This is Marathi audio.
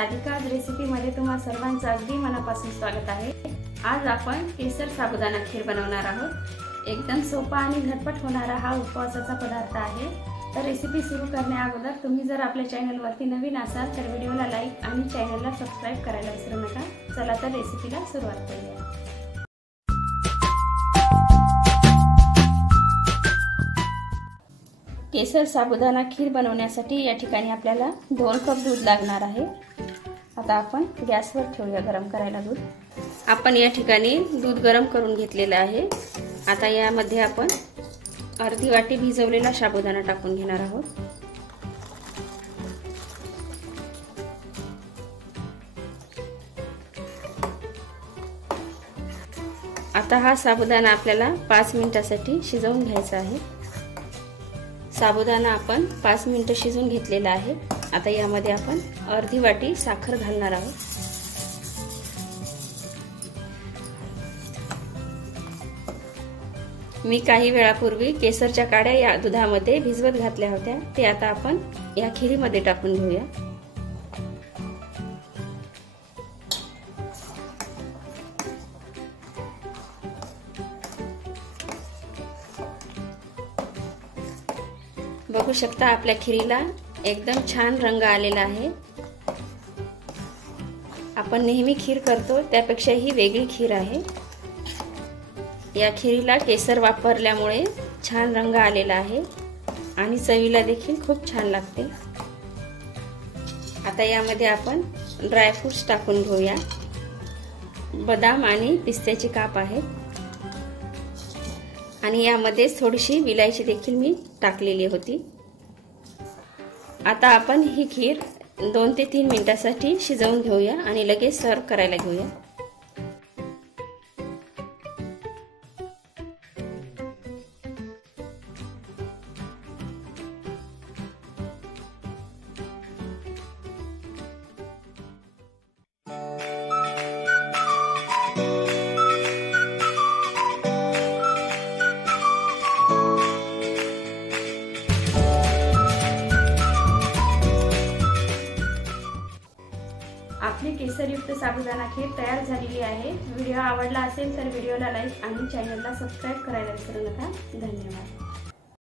राधिकाज रेसिपीमध्ये तुम्हा सर्वांचं अगदी मनापासून स्वागत आहे। आज आपण केसर साबुदाणा खीर बनवणार आहोत। एकदम सोपा आणि झटपट होणारा हा उपवासाचा पदार्थ आहे। तर रेसिपी सुरू करण्याअगोदर तुम्ही जर आपल्या चॅनलवरती नवीन असाल तर व्हिडिओला लाईक आणि चॅनलला सबस्क्राइब करायला विसरू नका। चला तर रेसिपीला सुरुवात करूया। केसर साबुदाणा खीर बनवण्यासाठी या ठिकाणी आपल्याला 2 कप दूध लागणार आहे। आता आपण गॅसवर ठेवूया गरम करायला दूध। आपण या ठिकाणी दूध गरम करून घेतलेलं आहे। आता यामध्ये आपण अर्धी वाटी भिजवलेला साबुदाणा टाकून घेणार आहोत। आता हा साबुदाणा आपल्याला 5 मिनिटांसाठी शिजवून घ्यायचा आहे। साबुदाणा आपण 5 मिनिटे शिजवून घेतलेला आहे। आता यामध्ये आपण अर्धी वाटी साखर घालणार आहोत। मी काही वेळापूर्वी केसरच्या काड्या या दुधामध्ये भिजवत घातल्या होत्या, ते आता आपण या खिरीमध्ये टाकून घेऊया। बघू शकता आपल्या खिरीला एकदम छान रंग आलेला आहे। आपण नेहमी खीर करतो त्यापेक्षा ही वेगळी खीर आहे। या खिरीला केसर वापरल्यामुळे छान रंग आलेला आहे आणि चवीला देखील खूप छान लागते। आता यामध्ये आपण ड्रायफ्रुट्स टाकून घेऊया। बदाम आणि पिस्त्याचे काप आहेत आणि यामध्ये थोडीशी विलायची देखील मी टाकलेली होती। आता आपण ही खीर 2 ते 3 मिनिटांसाठी शिजवून घेऊया आणि लगेच सर्व करायला घेऊया। आपली केसरयुक्त साबुदाणा खीर तयार झालेली आहे। व्हिडिओ आवडला असेल तर व्हिडिओला लाईक आणि चॅनलला सबस्क्राइब करायला विसरू नका। धन्यवाद।